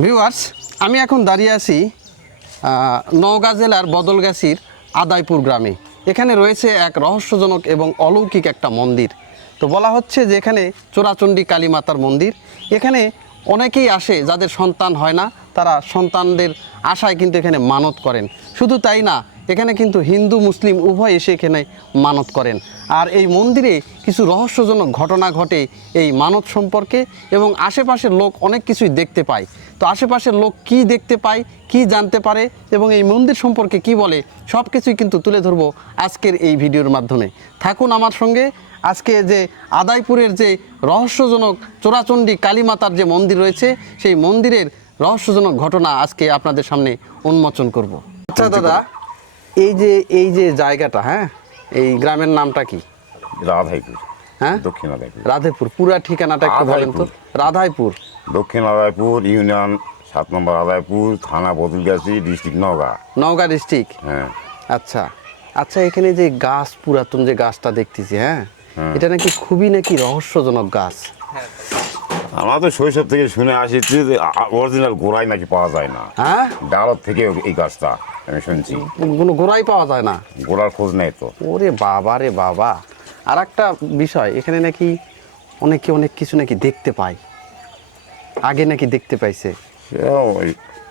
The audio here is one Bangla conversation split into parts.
ভিউয়ার্স, আমি এখন দাঁড়িয়ে আছি নওগাঁ জেলার বদলগাছির আদাইপুর গ্রামে। এখানে রয়েছে এক রহস্যজনক এবং অলৌকিক একটা মন্দির। তো বলা হচ্ছে যে এখানে চোরাচণ্ডী কালী মাতার মন্দির। এখানে অনেকেই আসে যাদের সন্তান হয় না, তারা সন্তানদের আশায় কিন্তু এখানে মানত করেন। শুধু তাই না, এখানে কিন্তু হিন্দু মুসলিম উভয় এসে এখানে মানত করেন। আর এই মন্দিরে কিছু রহস্যজনক ঘটনা ঘটে এই মানত সম্পর্কে, এবং আশেপাশের লোক অনেক কিছুই দেখতে পায়। তো আশেপাশের লোক কি দেখতে পায়, কি জানতে পারে এবং এই মন্দির সম্পর্কে কি বলে, সব কিছুই কিন্তু তুলে ধরবো আজকের এই ভিডিওর মাধ্যমে। থাকুন আমার সঙ্গে। আজকে যে আদাইপুরের যে রহস্যজনক চোরাচণ্ডী কালী মাতার যে মন্দির রয়েছে, সেই মন্দিরের রহস্যজনক ঘটনা আজকে আপনাদের সামনে উন্মোচন করব। আচ্ছা দাদা, এই যে জায়গাটা, হ্যাঁ, এই গ্রামের নামটা কি? রাধাইপুর। হ্যাঁ, দক্ষিণ আদাইপুর। রাধাইপুর পুরা ঠিকানাটা একটু বলেন তো। রাধাইপুর, দক্ষিণ আদাইপুর ইউনিয়ন, 7 নম্বর আদাইপুর থানা, বদলগাছি, ডিস্ট্রিক্ট নওগাঁ। নওগাঁ ডিস্ট্রিক্ট। হ্যাঁ। আচ্ছা আচ্ছা, এখানে যে গাছ, পুরাতন যে গাছটা দেখতেছি, হ্যাঁ, এটা নাকি খুবই নাকি রহস্যজনক গাছ। আমরা তো শৈশব থেকে শুনে আসছি যে অরিজিনাল গোড়াই নাকি পাওয়া যায় না। হ্যাঁ, ডালত থেকে এই গাছটা আমি শুনছি। কোনো গোড়াই পাওয়া যায় না। গোড়ার খোঁজ নেই তো। ওরে বাবা রে বাবা। আর একটা বিষয়, এখানে নাকি অনেকে অনেক কিছু নাকি দেখতে পায়, আগে নাকি দেখতে পাইছে।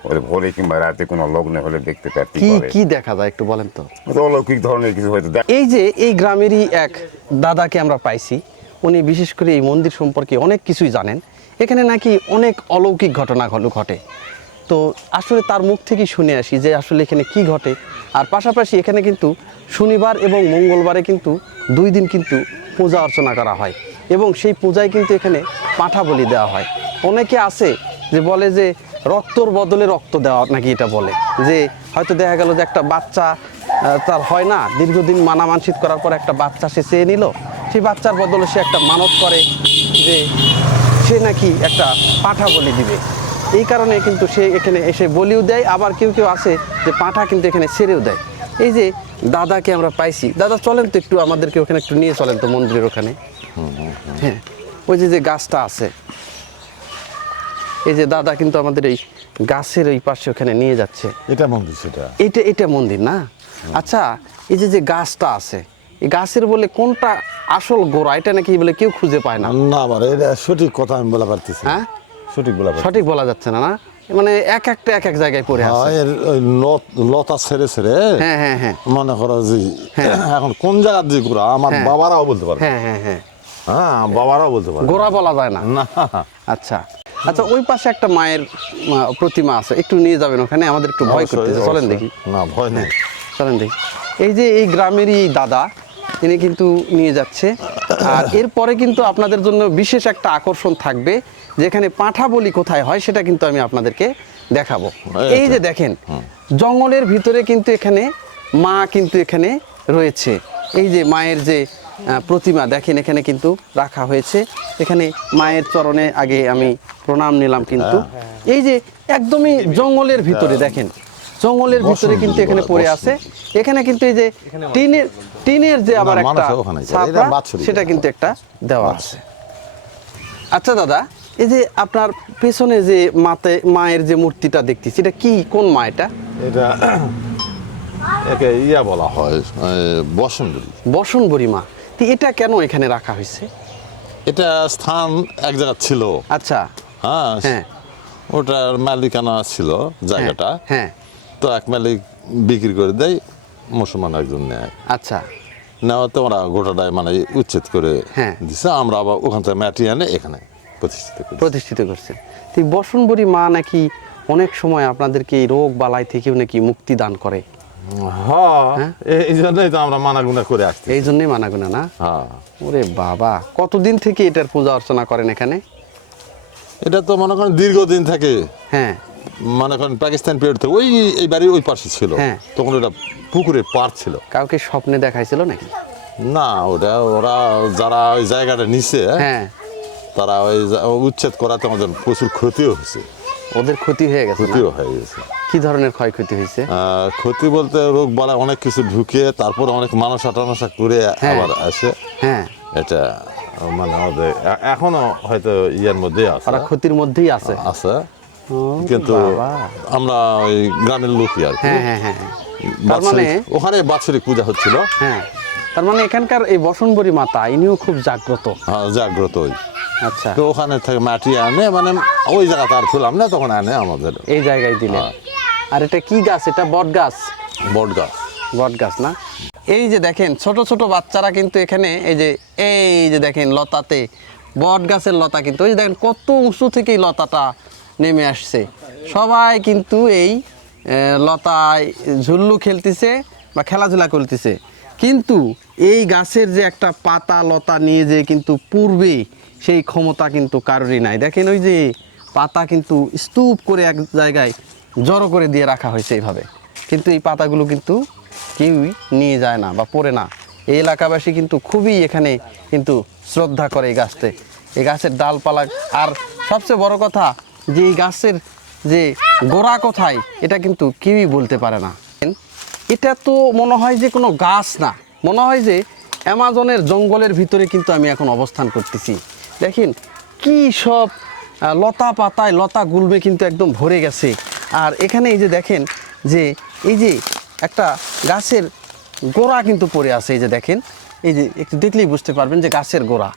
ওই ভোরে কিংবা রাতে কোনো লগ্নে হলে দেখতে পারতে কি পারে। কি দেখা যায় একটু বলেন তো। অলৌকিক ধরনের কিছু হয়তো এই যে এই গ্রামেরই এক দাদাকে আমরা পাইছি, উনি বিশেষ করে এই মন্দির সম্পর্কে অনেক কিছুই জানেন। এখানে নাকি অনেক অলৌকিক ঘটনা ঘটে। তো আসলে তার মুখ থেকেই শুনে আসি যে আসলে এখানে কি ঘটে। আর পাশাপাশি এখানে কিন্তু শনিবার এবং মঙ্গলবারে কিন্তু 2 দিন কিন্তু পূজা অর্চনা করা হয়, এবং সেই পূজায় কিন্তু এখানে পাঁঠা বলি দেওয়া হয়। অনেকে আছে যে বলে যে রক্তর বদলে রক্ত দেওয়া, নাকি এটা বলে যে হয়তো দেখা গেল যে একটা বাচ্চা তার হয় না, দীর্ঘদিন মানসিক করার পর একটা বাচ্চা সে চেয়ে নিল, সেই বাচ্চার বদলে সে একটা মানত করে যে সে নাকি একটা পাঁঠা বলি দিবে। এই কারণে কিন্তু সে এখানে এসে বলিও দেয়, আবার কেউ কেউ আছে যে পাঁঠা কিন্তু এখানে ছেড়েও দেয়। এই যে দাদাকে আমরা পাইছি, দাদা চলেন তো একটু আমাদেরকে ওখানে একটু নিয়ে চলেন তো মন্দিরের ওখানে। হ্যাঁ, ওই যে গাছটা আছে, এই যে দাদা কিন্তু আমাদের এই গাছের ওই পাশে ওখানে নিয়ে যাচ্ছে। এটা মন্দির, সেটা এটা মন্দির না? আচ্ছা, এই যে গাছটা আছে, এই গাছের বলে কোনটা আসল গোড়া, এটা নাকি বলে কেউ খুঁজে পায় না। না, আমার এটা সঠিক কথা আমি বলা পারতেছি। হ্যাঁ, সঠিক বলা যাচ্ছে না, না মানে এক একটা এক এক জায়গায় পড়ে আছে। এর ওই লতা ছেড়ে হ্যাঁ হ্যাঁ হ্যাঁ, মনে করো যে এখন কোন জায়গার যে গোড়া আমার বাবারাও বলতে পারে। হ্যাঁ হ্যাঁ হ্যাঁ, বাবারাও বলতে পারে, গোড়া বলা যায় না। না। আচ্ছা আচ্ছা, ওই পাশে একটা মায়ের প্রতিমা আছে, একটু নিয়ে যাবেন ওখানে, আমাদের একটু ভয় করতেছে। চলেন দেখি। না, ভয় নেই, চলেন দেখি। এই যে এই গ্রামেরই এই দাদা, তিনি কিন্তু নিয়ে যাচ্ছে। আর এরপরে কিন্তু আপনাদের জন্য বিশেষ একটা আকর্ষণ থাকবে, যেখানে পাঁঠা বলি কোথায় হয় সেটা কিন্তু আমি আপনাদেরকে দেখাবো। এই যে দেখেন, জঙ্গলের ভিতরে কিন্তু এখানে মা কিন্তু এখানে রয়েছে। এই যে মায়ের যে প্রতিমা দেখেন এখানে কিন্তু রাখা হয়েছে। এখানে মায়ের চরণে আগে আমি প্রণাম নিলাম। কিন্তু এই যে একদমই জঙ্গলের ভিতরে দেখেন, জঙ্গলের ভিতরে কিন্তু এখানে পড়ে আছে। এখানে কিন্তু এই যে টিনের যে আবার একটা ছাপড়া, সেটা কিন্তু একটা দেওয়া আছে। আচ্ছা দাদা, এই যে আপনার পেছনে যে মায়ের যে মূর্তিটা দেখতেছি, এটা কি, কোন মা এটা? এটা একে ইয়া বলা হয়, বসনবরী মা। তো এটা কেন এখানে রাখা হয়েছে? এটা স্থান এক জায়গা ছিল। আচ্ছা, হ্যাঁ, ওটার মালিকানা ছিল জায়গাটা। হ্যাঁ, তো এক মালিক বিক্রি করে দেয়, মুসলমান একজন নেয়। আচ্ছা, নেওয়াতে ওরা গোটাটায় মানে উচ্ছেদ করে দিছে। আমরা আবার ওখান থেকে মাটি এনে এখানে প্রতিষ্ঠিত করছে। তো বসনবরী মা নাকি অনেক সময় আপনাদেরকে এই রোগ বালাই থেকেও নাকি মুক্তি দান করে। এই জন্যই তো আমরা মানাগুনা করে আসছি। এই জন্যই মানাগুনা না? ওরে বাবা, কতদিন থেকে এটার পূজা অর্চনা করেন এখানে? এটা তো মনে করেন দীর্ঘদিন থেকে। হ্যাঁ, মনে করেন পাকিস্তান পিরিয়ড থেকে ওই এই বাড়ির ওই পাশে ছিল। তখন ওটা পুকুরের পাড় ছিল। কাউকে স্বপ্নে দেখাইছিল নাকি? না, ওটা ওরা যারা ওই জায়গাটা নিছে, তারা ওই উচ্ছেদ করাতে আমাদের প্রচুর ক্ষতিও হয়েছে। ওদের ক্ষতি হয়ে গেছে? ক্ষতিও হয়ে গেছে। কি ধরনের ক্ষয়ক্ষতি হয়েছে? ক্ষতি বলতে রোগ বালা অনেক কিছু ঢুকে, তারপর অনেক মানসা টানসা করে আবার আসে। এটা মানে আমাদের এখনো হয়তো ইয়ের মধ্যেই আছে, ক্ষতির মধ্যেই আছে। কিন্তু বাবা। আমরা ওই গ্রামের লোকই আর কি। হ্যাঁ হ্যাঁ হ্যাঁ তার মানে ওখানে বাৎসরিক পূজা হচ্ছিল। হ্যাঁ তার মানে এখানকার এই বসনবরী মাতা ইনিও খুব জাগ্রত। হ্যাঁ, জাগ্রত ওই। আচ্ছা তো ওখানে থেকে মাটি আনে, মানে ওই জায়গাতে আর ছিলাম না, তখন আনে আমাদের এই জায়গায় দিলেন। আর এটা কি গাছ? এটা বট গাছ। বট গাছ। বট গাছ না? এই যে দেখেন ছোট ছোট বাচ্চারা কিন্তু এখানে এই যে দেখেন লতাতে বট গাছের লতা, কিন্তু ওই যে দেখেন কত উঁচু থেকে এই লতাটা নেমে আসছে। সবাই কিন্তু এই লতায় ঝুল্লু খেলতেছে বা খেলাধুলা করতেছে, কিন্তু এই গাছের যে একটা পাতা লতা নিয়ে যে কিন্তু পূর্বে সেই ক্ষমতা কিন্তু কারোরই নাই। দেখেন ওই যে পাতা কিন্তু স্তূপ করে এক জায়গায় জড়ো করে দিয়ে রাখা হয়েছে এইভাবে, কিন্তু এই পাতাগুলো কিন্তু কেউই নিয়ে যায় না বা পড়ে না। এই এলাকাবাসী কিন্তু খুবই এখানে কিন্তু শ্রদ্ধা করে এই গাছতে, এই গাছের ডালপালা। আর সবচেয়ে বড় কথা যে এই গাছের যে গোড়া কোথায় এটা কিন্তু কেউই বলতে পারে না। এটা তো মনে হয় যে কোনো গাছ না, মনে হয় যে অ্যামাজনের জঙ্গলের ভিতরে কিন্তু আমি এখন অবস্থান করতেছি। দেখেন কি সব লতা পাতায় লতা গুলবে কিন্তু একদম ভরে গেছে। আর এখানে এই যে দেখেন যে এই যে একটা গাছের গোড়া কিন্তু পড়ে আছে, এই যে দেখেন, এই যে একটু দেখলেই বুঝতে পারবেন যে গাছের গোড়া।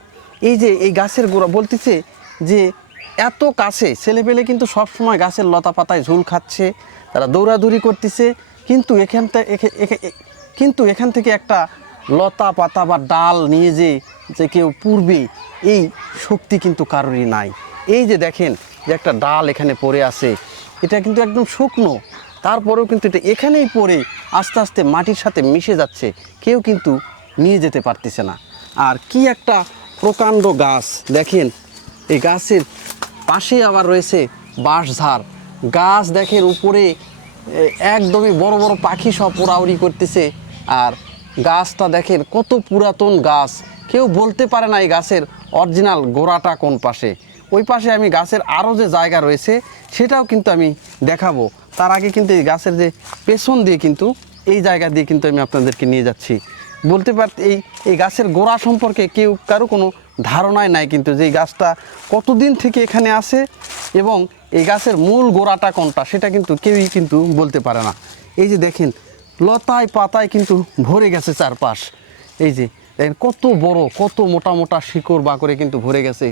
এই যে এই গাছের গোড়া বলতেছে যে এত কাছে ছেলেপেলে কিন্তু সবসময় গাছের লতা পাতায় ঝুল খাচ্ছে, তারা দৌড়াদৌড়ি করতেছে, কিন্তু এখান থেকে একটা লতা পাতা বা ডাল নিয়ে যে কেউ পূর্বে এই শক্তি কিন্তু কারোরই নাই। এই যে দেখেন যে একটা ডাল এখানে পড়ে আছে, এটা কিন্তু একদম শুকনো, তারপরেও কিন্তু এটা এখানেই পড়ে আস্তে আস্তে মাটির সাথে মিশে যাচ্ছে, কেউ কিন্তু নিয়ে যেতে পারতেছে না। আর কি একটা প্রকাণ্ড গাছ দেখেন, এই গাছের পাশে আবার রয়েছে বাঁশঝাড় গাছ। দেখেন উপরে একদমই বড় বড় পাখি সব ওড়াউড়ি করতেছে। আর গাছটা দেখেন কত পুরাতন গাছ, কেউ বলতে পারে না এই গাছের অরিজিনাল গোড়াটা কোন পাশে। ওই পাশে আমি গাছের আরও যে জায়গা রয়েছে সেটাও কিন্তু আমি দেখাবো। তার আগে কিন্তু এই গাছের যে পেছন দিয়ে কিন্তু এই জায়গা দিয়ে কিন্তু আমি আপনাদেরকে নিয়ে যাচ্ছি। বলতে এই গাছের গোড়া সম্পর্কে কারো কোনো ধারণাই নাই কিন্তু, যে এই গাছটা কতদিন থেকে এখানে আছে এবং এই গাছের মূল গোড়াটা কোনটা সেটা কিন্তু কেউই কিন্তু বলতে পারে না। এই যে দেখেন লতায় পাতায় কিন্তু ভরে গেছে চারপাশ। এই যে দেখেন কত বড় কত মোটা মোটা শিকড় বাকড়ে কিন্তু ভরে গেছে,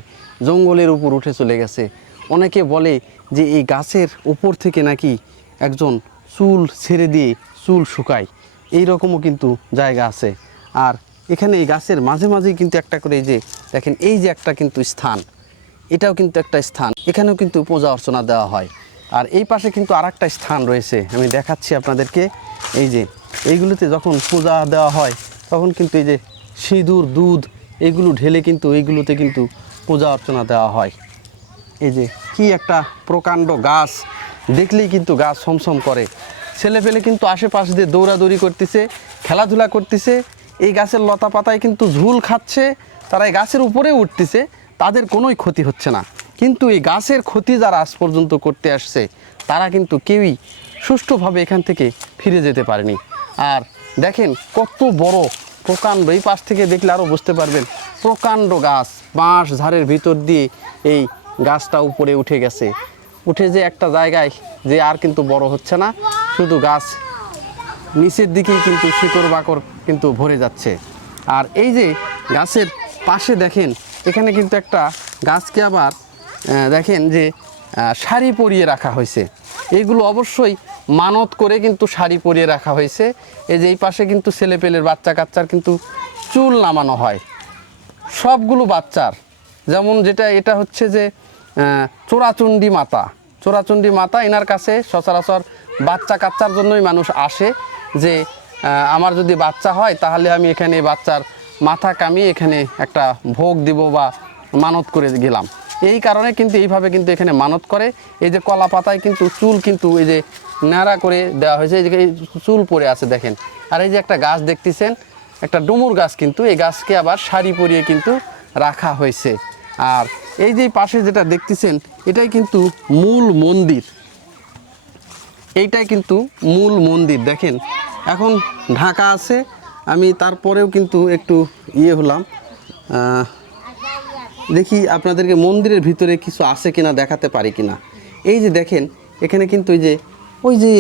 জঙ্গলের উপর উঠে চলে গেছে। অনেকে বলে যে এই গাছের উপর থেকে নাকি একজন চুল ছেড়ে দিয়ে চুল শুকায়, এই রকমও কিন্তু জায়গা আছে। আর এখানে এই গাছের মাঝে মাঝেই কিন্তু একটা করে এই যে দেখেন এই যে একটা কিন্তু স্থান, এটাও কিন্তু একটা স্থান, এখানেও কিন্তু পূজা অর্চনা দেওয়া হয়। আর এই পাশে কিন্তু আর একটা স্থান রয়েছে, আমি দেখাচ্ছি আপনাদেরকে। এই যে এইগুলোতে যখন পূজা দেওয়া হয় তখন কিন্তু এই যে সিঁদুর দুধ এইগুলো ঢেলে কিন্তু এইগুলোতে কিন্তু পূজা অর্চনা দেওয়া হয়। এই যে কি একটা প্রকাণ্ড গাছ, দেখলেই কিন্তু গাছ ছমছম করে। ছেলেপেলে কিন্তু আশেপাশ দিয়ে দৌড়াদৌড়ি করতেছে, খেলাধুলা করতেছে, এই গাছের লতা পাতায় কিন্তু ঝুল খাচ্ছে, তারা এই গাছের উপরে উঠতেছে, তাদের কোনোই ক্ষতি হচ্ছে না। কিন্তু এই গাছের ক্ষতি যারা আজ পর্যন্ত করতে আসছে তারা কিন্তু কেউই সুষ্ঠুভাবে এখান থেকে ফিরে যেতে পারেনি। আর দেখেন কত বড় প্রকাণ্ড, এই পাশ থেকে দেখলে আরও বুঝতে পারবেন, প্রকাণ্ড গাছ, বাঁশ ঝাড়ের ভিতর দিয়ে এই গাছটা উপরে উঠে গেছে, উঠে যে একটা জায়গায় যে আর কিন্তু বড় হচ্ছে না, শুধু গাছ নিচের দিকেই কিন্তু শিকড় বাকড় কিন্তু ভরে যাচ্ছে। আর এই যে গাছের পাশে দেখেন এখানে কিন্তু একটা গাছকে আবার দেখেন যে শাড়ি পরিয়ে রাখা হয়েছে, এইগুলো অবশ্যই মানত করে কিন্তু শাড়ি পরিয়ে রাখা হয়েছে। এই যে এই পাশে কিন্তু ছেলেপেলের বাচ্চা কাচ্চার কিন্তু চুল নামানো হয় সবগুলো বাচ্চার, যেমন এটা হচ্ছে যে চোরাচণ্ডী মাতা। চোরাচণ্ডী মাতা এনার কাছে সচরাচর বাচ্চা কাচ্চার জন্যই মানুষ আসে, যে আমার যদি বাচ্চা হয় তাহলে আমি এখানে বাচ্চার মাথা কামিয়ে এখানে একটা ভোগ দিব বা মানত করে গেলাম। এই কারণে কিন্তু এইভাবে কিন্তু এখানে মানত করে। এই যে কলা পাতায় কিন্তু চুল কিন্তু এই যে ন্যাড়া করে দেওয়া হয়েছে, এই যে চুল পড়ে আছে দেখেন। আর এই যে একটা গাছ দেখতেছেন, একটা ডুমুর গাছ, কিন্তু এই গাছকে আবার শাড়ি পরিয়ে কিন্তু রাখা হয়েছে। আর এই যে পাশে যেটা দেখতেছেন এটাই কিন্তু মূল মন্দির, এইটাই কিন্তু মূল মন্দির। দেখেন এখন ঢাকা আছে, আমি তারপরেও কিন্তু একটু হলাম, দেখি আপনাদেরকে মন্দিরের ভিতরে কিছু আছে কিনা দেখাতে পারি কিনা। এই যে দেখেন এখানে কিন্তু ওই যে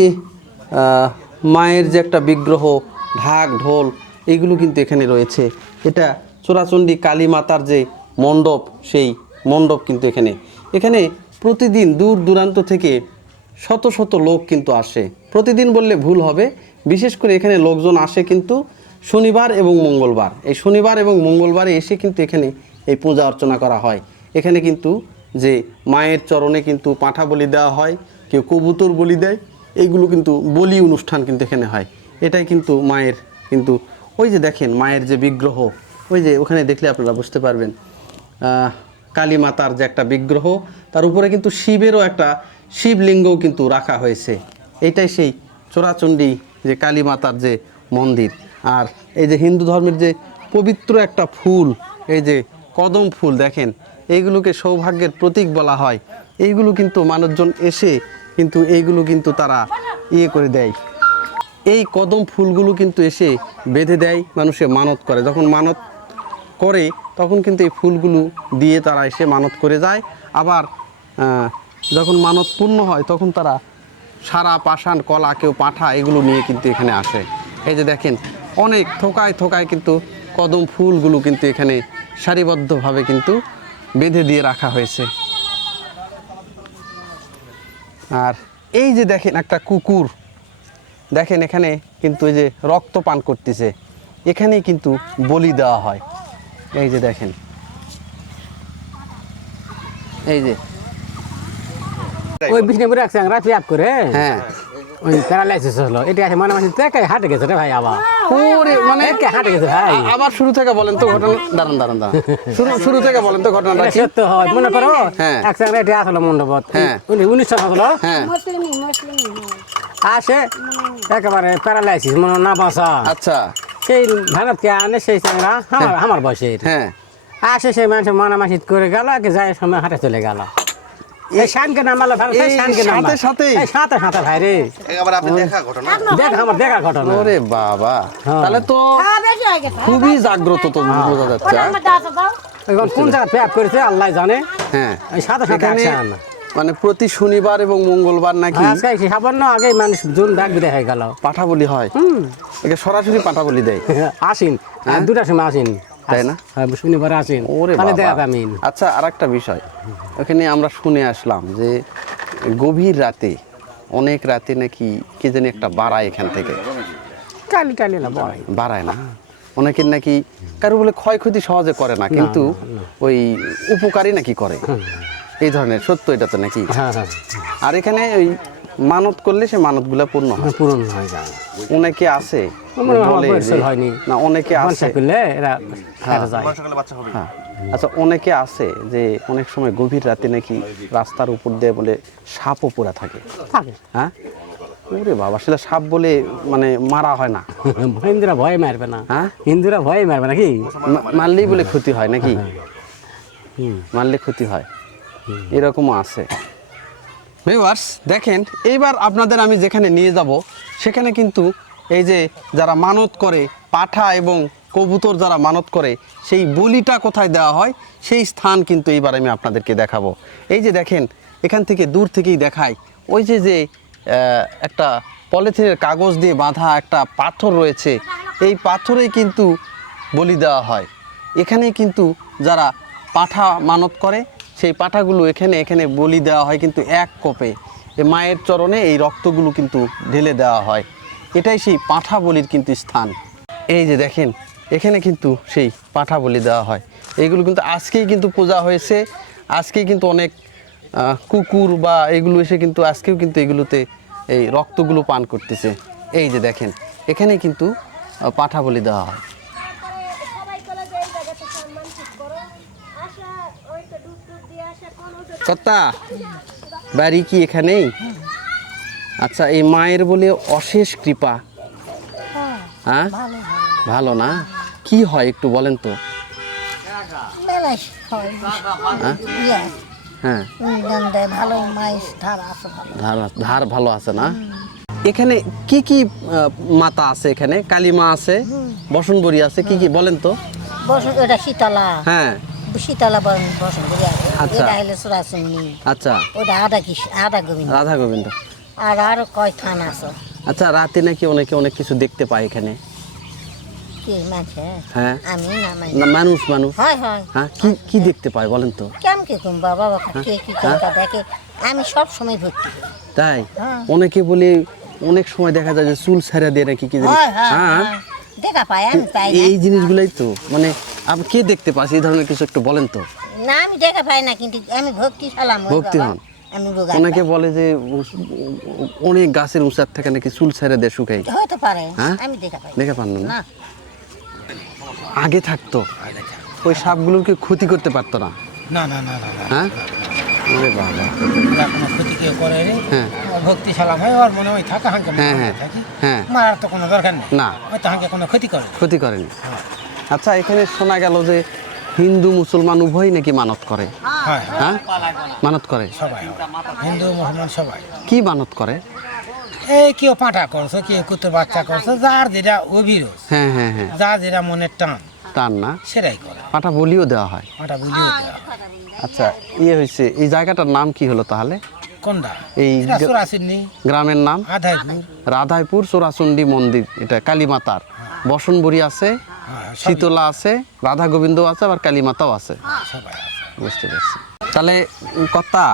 মায়ের যে একটা বিগ্রহ, ঢাক ঢোল, এইগুলো কিন্তু এখানে রয়েছে। এটা চোরাচণ্ডী কালী মাতার যে মণ্ডপ, সেই মণ্ডপ কিন্তু এখানে প্রতিদিন দূর দূরান্ত থেকে শত শত লোক কিন্তু আসে। প্রতিদিন বললে ভুল হবে, বিশেষ করে এখানে লোকজন আসে কিন্তু শনিবার এবং মঙ্গলবার। এই শনিবার এবং মঙ্গলবারে এসে কিন্তু এখানে এই পূজা অর্চনা করা হয়। এখানে কিন্তু যে মায়ের চরণে কিন্তু পাঁঠা বলি দেওয়া হয়, কেউ কবুতর বলি দেয়, এইগুলো কিন্তু বলি অনুষ্ঠান কিন্তু এখানে হয়। এটাই কিন্তু মায়ের কিন্তু ওই যে দেখেন মায়ের যে বিগ্রহ, ওই যে ওখানে দেখলে আপনারা বুঝতে পারবেন কালী মাতার যে একটা বিগ্রহ, তার উপরে কিন্তু শিবেরও একটা শিবলিঙ্গও কিন্তু রাখা হয়েছে। এইটাই সেই চোরাচণ্ডী যে কালী মাতার যে মন্দির। আর এই যে হিন্দু ধর্মের যে পবিত্র একটা ফুল, এই যে কদম ফুল দেখেন, এইগুলোকে সৌভাগ্যের প্রতীক বলা হয়। এইগুলো কিন্তু মানুষজন এসে কিন্তু এইগুলো কিন্তু তারা করে দেয়। এই কদম ফুলগুলো কিন্তু এসে বেঁধে দেয়, মানুষে মানত করে। যখন মানত করে তখন কিন্তু এই ফুলগুলো দিয়ে তারা এসে মানত করে যায়। আবার যখন মানত পূর্ণ হয় তখন তারা সারা পাষাণ কলা, কেউ পাঁঠা, এগুলো নিয়ে কিন্তু এখানে আসে। এই যে দেখেন অনেক থোকায় থোকায় কিন্তু কদম ফুলগুলো কিন্তু এখানে সারিবদ্ধভাবে কিন্তু বেঁধে দিয়ে রাখা হয়েছে। আর এই যে দেখেন একটা কুকুর, দেখেন এখানে কিন্তু এই যে রক্ত পান করতেছে, এখানেই কিন্তু বলি দেওয়া হয়। এই যে দেখেন, এই যে ওই বিষ্ণুপুরে এক সাংরা প্যাপ করে হ্যাঁ ওই প্যারালাইসিস হলো, এটা আছে মানে মানে তেকাই হাঁটে গেছে রে ভাই। আবার ওরে মানে একে হাঁটে গেছে ভাই। আবার শুরু থেকে বলেন তো ঘটনা। দাঁড়ান শুরু থেকে বলেন তো ঘটনাটা এটা কি? সত্য হয় মনে করো। হ্যাঁ। এক সাংরা এটা আসলো মণ্ডপত হ্যাঁ। 1900 হলো, হ্যাঁ আসে একেবারে প্যারালাইসিস মনে না বাঁচা। আচ্ছা সেই ভারতকে আনে সেই সাংরা আমার বয়সের হ্যাঁ আসে, সেই মানুষ মানামাসিত করে গেল, একে যায় সময় হাঁটে চলে গেল। এই শানকে নামালো ভাই, সেই এই শানকে নামালো সাথে? এই সাথে ভাই রে। একেবারে আপনি দেখা ঘটনা? দেখ আমার দেখা ঘটনা। ওরে বাবা, হ্যাঁ। তাহলে তো খুবই জাগ্রত তো বোঝা যাচ্ছে। এখন কোন জায়গা প্যাপ করেছে আল্লাহ জানে। হ্যাঁ এই সাথে এখানে অ্যাকশন। মানে প্রতি শনিবার এবং মঙ্গলবার নাকি আজকে সামান্য আগে মানুষ জুন ডাক বিদায় হয়ে গেল। পাঠা বলি হয়। একে সরাসরি পাঠা বলি দেয়, আসিন হ্যাঁ? 2টার সময় আসিন, তাই না? হ্যাঁ, শনিবার আসিন। ওরে তাহলে বাবা। দেখা পাবেন। আচ্ছা আরেকটা বিষয়, ওখানে আমরা শুনে আসলাম যে গভীর রাতে, অনেক রাতে নাকি কে জানি একটা বাড়ায় এখান থেকে, টালি টালি না বড় বাড়ায় না? অনেকের নাকি কারো বলে ক্ষয়ক্ষতি সহজে করে না, কিন্তু ওই উপকারী নাকি করে, এই ধরনের। সত্য এটা তো নাকি? হ্যাঁ হ্যাঁ আর এখানে ওই মানত করলে সে মানতগুলো পূর্ণ হয়। পূরণ হয়ে যায়। অনেকে আছে আমার বলে বয়সের যে- হয়নি। না অনেকে আছে মানুষ করলে এরা হেরে যায়। হ্যাঁ। আচ্ছা অনেকে আছে যে অনেক সময় গভীর রাতে নাকি রাস্তার উপর দিয়ে বলে সাপও পড়ে থাকে। থাকে। হ্যাঁ ওরে বাবা, সেটা সাপ বলে মানে মারা হয় না? হিন্দুরা ভয় মারবে না। হ্যাঁ? হিন্দুরা ভয় মারবে নাকি? মারলেই বলে ক্ষতি হয় নাকি? হুম। মারলে ক্ষতি হয়, এরকমও আছে। ভিউয়ার্স দেখেন, এইবার আপনাদের আমি যেখানে নিয়ে যাব সেখানে কিন্তু এই যে যারা মানত করে, পাঠা এবং কবুতর যারা মানত করে, সেই বলিটা কোথায় দেওয়া হয় সেই স্থান কিন্তু এইবার আমি আপনাদেরকে দেখাবো। এই যে দেখেন, এখান থেকে দূর থেকেই দেখায়, ওই যে একটা পলিথিনের কাগজ দিয়ে বাঁধা একটা পাথর রয়েছে, এই পাথরেই কিন্তু বলি দেওয়া হয়। এখানেই কিন্তু যারা পাঠা মানত করে সেই পাঠাগুলো এখানে বলি দেওয়া হয়, কিন্তু এক কোপে মায়ের চরণে এই রক্তগুলো কিন্তু ঢেলে দেওয়া হয়। এটাই সেই পাঠা বলির কিন্তু স্থান। এই যে দেখেন, এখানে কিন্তু সেই পাঠা বলি দেওয়া হয়। এইগুলো কিন্তু আজকেই কিন্তু পূজা হয়েছে, আজকেই কিন্তু অনেক কুকুর বা এগুলো এসে কিন্তু আজকেও কিন্তু এগুলোতে এই রক্তগুলো পান করতেছে। এই যে দেখেন, এখানে কিন্তু পাঠা বলি দেওয়া হয়। কর্তা বাড়ি কি এখানেই? আচ্ছা, এই মায়ের বলে অশেষ কৃপা। হ্যাঁ ভালো না? কি হয় একটু বলেন তো? হ্যাঁ ধার ভালো আছে না? এখানে কি কি মাতা আছে? এখানে কালী মা আছে, বসনবরী আছে, কি কি বলেন তো? এটা শীতলা, হ্যাঁ শীতলা বসন করি আছে আচ্ছা। এটা হলে চোরাচুন্নি আচ্ছা, ওটা আদা গোবিন্দ রাধা গোবিন্দ। আর আরো কয় থান আছে আচ্ছা, রাতে নাকি অনেকে অনেক কিছু দেখতে পায় এখানে? কি মাঝে হ্যাঁ, আমি না মানে না, মানুষ মানুষ। হয় হয় হ্যাঁ, কি কি দেখতে পায় বলেন তো? কেমন কি কুম বাবা কে কি কথা দেখে আমি সব সময় ভর্তি করি। তাই হ্যাঁ। অনেকে বলে অনেক সময় দেখা যায় যে চুল ছেড়ে দিয়ে নাকি কি জিনিস। হয় হয় হ্যাঁ, হয়। দেখা পাই আমি পাই না। এই জিনিসগুলাই তো মানে আপনি কে দেখতে পাচ্ছে এই ধরনের কিছু একটু বলেন তো। না আমি দেখা পাই না কিন্তু আমি ভক্তি সালাম ওই ভক্তি বাবা। হন। আমি রোগা অনেকে বলে যে অনেক গাছের উঁচার থেকে নাকি চুল ছেড়ে দিয়ে শুকাই। হতে পারে হ্যাঁ? আমি দেখা পাই দেখে পান না? না আগে থাকতো ওই সাপগুলোকে ক্ষতি করতে পারতো না। না না না না না হ্যাঁ, ওরে বাবা। ওরা কোনো ক্ষতি কেউ করে রে হ্যাঁ। ও ভক্তি সালাম হয় ওর মনে হয় থাকা হাঁকে হ্যাঁ, হ্যাঁ, থাকি হ্যাঁ। মারার তো কোনো দরকার নেই না, ওই তো হাঁকে কোনো ক্ষতি করে না। ক্ষতি করেনি। আচ্ছা, এখানে শোনা গেল যে হিন্দু মুসলমান উভয়ই নাকি মানত করে। হয় হয় হ্যাঁ, মানত করে। সবাই হয়। হিন্দু মুসলমান সবাই কি মানত করে? এই কেউ পাঁঠা করছো কেউ কুতুর বাচ্চা করছো যার যেটা অভিরোধ হ্যাঁ, হ্যাঁ, হ্যাঁ, যার যেটা মনের টান তার না সেটাই করে পাটা বলিও দেওয়া হয়। পাঁঠা বুঝিয়ে দেওয়া আচ্ছা, হয়েছে এই জায়গাটার নাম কি হলো তাহলে? কোনটা এই এটা চুরাচিন্নি গ্রামের নাম আধাইপুর রাধাইপুর চোরাচণ্ডী মন্দির, এটা কালীমাতার। বসনবুড়ি আছে, শীতলা আছে, রাধা গোবিন্দ আছে, আবার কালীমাতাও আছে। সবাই আছে বুঝতে পারছি। তাহলে কর্তা,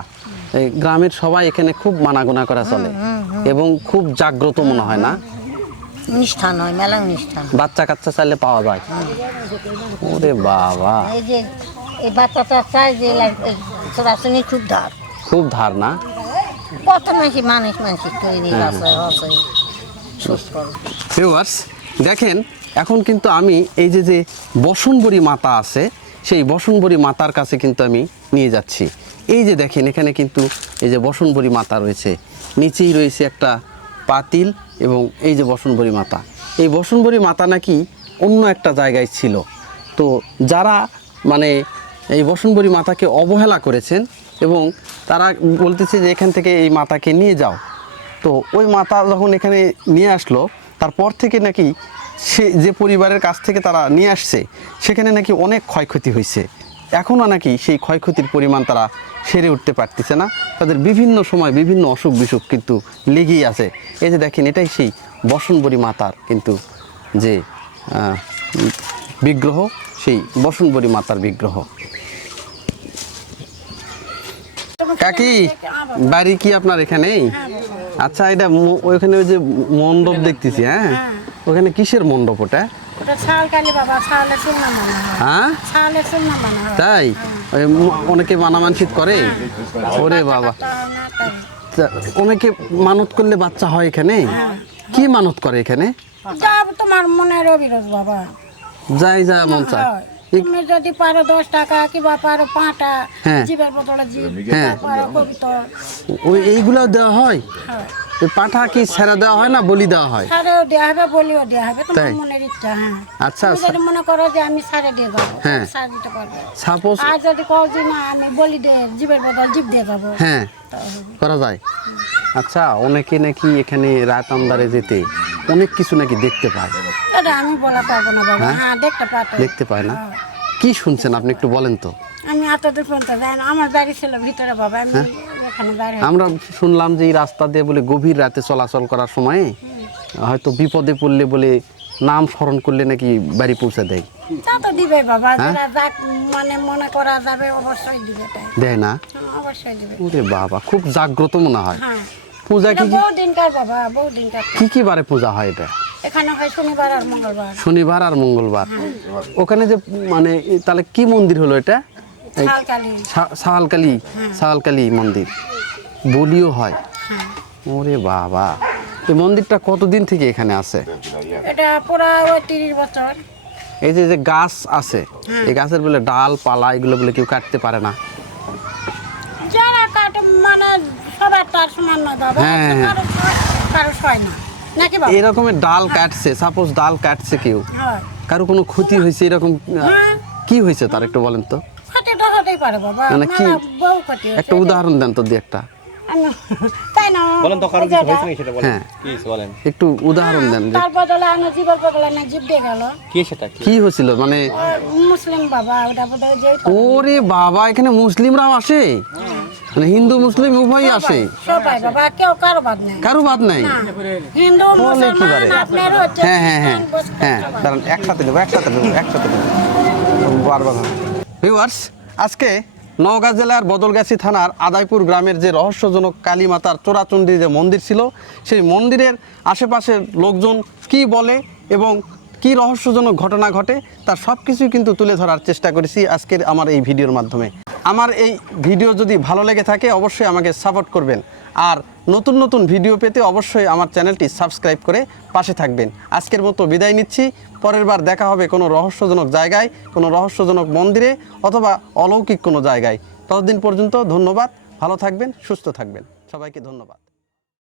এই গ্রামের সবাই এখানে খুব মানাগোনা করা চলে এবং খুব জাগ্রত মনে হয় না? অনুষ্ঠান হয় মেলা অনুষ্ঠান বাচ্চা কাচ্চা চাইলে পাওয়া যায়। ওরে বাবা, এই যে এই বাচ্চাটা চাই যে চোরাচুনি খুব ধার খুব ধার না? কত নাকি মানুষ মানসিক তৈরি আছে আছে সুস্থ করে। ভিউয়ার্স দেখেন, এখন কিন্তু আমি এই যে যে বসনবরী মাতা আছে সেই বসনবরী মাতার কাছে কিন্তু আমি নিয়ে যাচ্ছি। এই যে দেখেন, এখানে কিন্তু এই যে বসনবরী মাতা রয়েছে, নিচেই রয়েছে একটা পাতিল এবং এই যে বসনবরী মাতা। এই বসনবরী মাতা নাকি অন্য একটা জায়গায় ছিল। তো যারা মানে এই বসনবরী মাতাকে অবহেলা করেছেন এবং তারা বলতেছে যে এখান থেকে এই মাতাকে নিয়ে যাও। তো ওই মাতা যখন এখানে নিয়ে আসলো, তারপর থেকে নাকি সে যে পরিবারের কাছ থেকে তারা নিয়ে আসছে সেখানে নাকি অনেক ক্ষয়ক্ষতি হয়েছে। এখনও নাকি সেই ক্ষয়ক্ষতির পরিমাণ তারা সেরে উঠতে পারতেছে না। তাদের বিভিন্ন সময় বিভিন্ন অসুখ বিসুখ কিন্তু লেগেই আছে। এই যে দেখেন, এটাই সেই বসনবরী মাতার কিন্তু যে বিগ্রহ, সেই বসনবরী মাতার বিগ্রহ। কাকি, বাড়ি কি আপনার এখানেই? আচ্ছা, এটা ওইখানে ওই যে মণ্ডপ দেখতেছি, হ্যাঁ, ওখানে কিসের মণ্ডপ ওটা? ওটা ছালকালি বাবা, ছালের চুলনা বানা হয়। হ্যাঁ, ছালের চুলনা বানা হয়। তাই ওই অনেকে মানামানসিক করে। ওরে বাবা, তা অনেকে মানত করলে বাচ্চা হয় এখানে? কি মানত করে এখানে? যা তোমার মনের অবিরোধ বাবা, যাই যা মন চায়। হয়। তুমি যদি পারো 10 টাকা কিংবা পারো 5টা হ্যাঁ। জীবের বদলে জীব, হ্যাঁ। পারো কবিতা ওই এইগুলো দেওয়া হয়? হয়। ওই পাঠা কি ছেড়া দেওয়া হয় না বলি দেওয়া হয়? সারেও দেওয়া হবে, বলিও দেওয়া হবে, তোমার তাই? মনের ইচ্ছা। হ্যাঁ, আচ্ছা, তুমি যদি মনে করো যে আমি সারে দিয়ে যাবো, হ্যাঁ। সার দিতে পারবে। সাপোজ, আর যদি কও যে না আমি বলি দিয়ে জীবের বদল জীব দিয়ে যাবো, হ্যাঁ, করা যায়। আচ্ছা, অনেকে নাকি এখানে রাত আন্ধারে যেতে অনেক কিছু নাকি দেখতে পায়। এটা আমি বলা পারবো না বাবা। হ্যাঁ, দেখতে পারতো। দেখতে পায় না? কি শুনছেন আপনি একটু বলেন তো। আমি এতদূর পর্যন্ত যাই না, আমার বাড়ি ছিল ভিতরে বাবা, আমি এখানে বাইরে। আমরা শুনলাম যে এই রাস্তা দিয়ে বলে গভীর রাতে চলাচল করার সময় হয়তো বিপদে পড়লে বলে নাম স্মরণ করলে নাকি বাড়ি পৌঁছে দেয়। তা তো দিবে বাবা, হ্যাঁ? যারা যাক মানে মনে করা যাবে অবশ্যই দিবে, তাই। দেয় না? হ্যাঁ, অবশ্যই দিবে। ওরে বাবা, খুব জাগ্রত মনে হয়। হ্যাঁ, পূজা এটা কি কি- বহুদিনকার বাবা, বহুদিনকার। কি কি বারে পূজা হয় এটা? এখানে হয় শনিবার আর মঙ্গলবার। শনিবার আর মঙ্গলবার। ওখানে যে মানে তাহলে কি মন্দির হলো এটা? এই শালকালী। সাহালকালী, সাহালকালী মন্দির। বলিও হয়? হ্যাঁ, ওরে বাবা, এই মন্দিরটা কতদিন থেকে এখানে আছে? এটা পুরা ওই 30 বছর। এই যে যে গাছ আছে, এই গাছের বলে ডাল পালা এগুলো বলে কেউ কাটতে পারে না? যারা কাটে মানে সবার তার সমান নয় বাবা, হ্যাঁ, হ্যাঁ। কারো হয় না নাকি বাবা? এরকমের ডাল কাটছে, সাপোজ ডাল কাটছে কেউ, হয়। কারো কোনো ক্ষতি হয়েছে এরকম? হ্যাঁ। কি হয়েছে তার একটু বলেন তো। ক্ষতিটা হতেই পারে বাবা, মানে কি? মেলা বহু ক্ষতি হয়েছে। একটা উদাহরণ দেন তো, দিয়ে একটা। আমি তাই হয় না বলেন তো কারো ওই কিছু জায়গা। হয়েছে নাকি সেটা বলেন হ্যাঁ কি বলেন একটু উদাহরণ দেন যে তার বদলে আমার জীবন বদলে না জীব দিয়ে গেল কি সেটা কি কি হয়েছিল মানে মুসলিম বাবা ওটা বোধহয় যে ওরে বাবা এখানে মুসলিমরাও আসে মানে হিন্দু মুসলিম উভয়ই আসে সবাই বাবা কেউ কারো বাদ নেই কারো বাদ নাই না, হিন্দু বলে কি মুসলমান বারে? আপনার হচ্ছে হ্যাঁ হ্যাঁ হ্যাঁ খ্রিস্টান, হ্যাঁ সবাই। দাঁড়ান একসাথে দেবো বারবার ভিউয়ার্স আজকে নওগাঁ জেলার বদলগাছি থানার আদাইপুর গ্রামের যে রহস্যজনক কালী মাতার চোরাচণ্ডী যে মন্দির ছিল সেই মন্দিরের আশেপাশের লোকজন কি বলে এবং কি রহস্যজনক ঘটনা ঘটে তার সব কিছুই কিন্তু তুলে ধরার চেষ্টা করেছি আজকের আমার এই ভিডিওর মাধ্যমে। আমার এই ভিডিও যদি ভালো লেগে থাকে অবশ্যই আমাকে সাপোর্ট করবেন আর নতুন নতুন ভিডিও পেতে অবশ্যই আমার চ্যানেলটি সাবস্ক্রাইব করে পাশে থাকবেন। আজকের মতো বিদায় নিচ্ছি, পরের বার দেখা হবে কোনো রহস্যজনক জায়গায়, কোনো রহস্যজনক মন্দিরে অথবা অলৌকিক কোনো জায়গায়। ততদিন পর্যন্ত ধন্যবাদ, ভালো থাকবেন, সুস্থ থাকবেন, সবাইকে ধন্যবাদ।